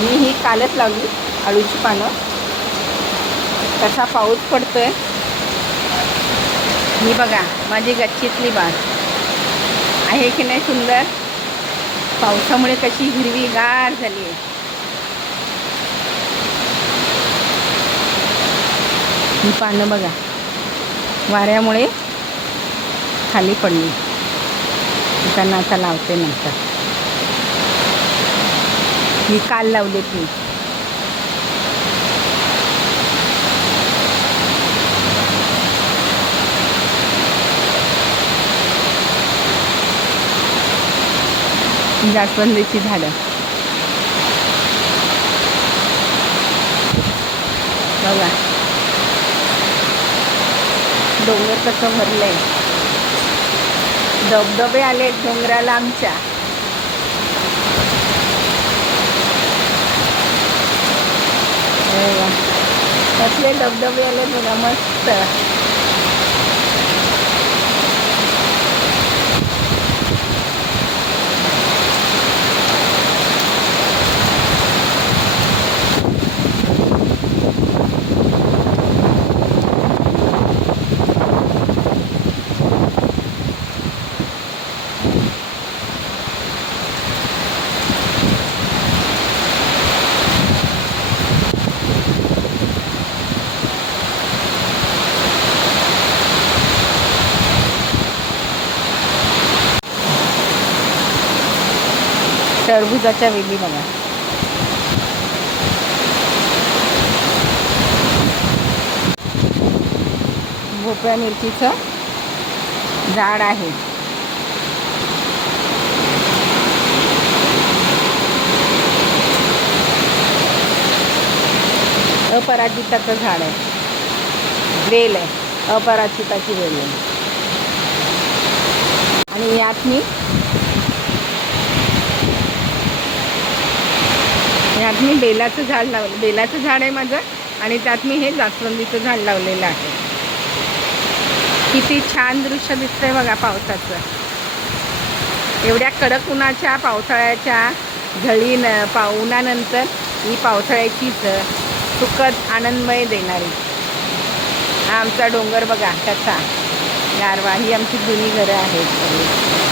मी ही कालच लावली आळूची पानं. कसा पाऊस पडतोय. ही बघा माझी गच्चीतली बाग आहे की नाही सुंदर. पावसामुळे कशी हिरवीगार झाली आहे. ही पानं बघा वाऱ्यामुळे खाली पडली. त्यांना आता लावते नंतर. ही काल लावलेत मी. जास्वंदीची झाडं बघा. डोंगर कसं भरलंय. धबधबे आलेत डोंगराला आमच्या. कसले धबधबे आलेत बघा मस्त. टरबूजाच्या वेली बघा. भोपळ्या मिरचीचं झाड आहे. अपराजिताचं झाड आहे. वेल आहे. अपराजिताची वेल आहे. आणि यात मी बेलाचं झाड लावलं. बेलाचं झाड आहे माझं. आणि त्यात मी हे जास्वंदीचं झाड लावलेलं आहे. किती छान दृश्य दिसतंय बघा पावसाचं. एवढ्या कडक उन्हाच्या पावसाळ्याच्या उन्हानंतर ही पावसाळ्याचीच सुखद आनंदमय देणारी. हा आमचा डोंगर बघा कसा गारवा. ही आमची जुनी घरं आहेत.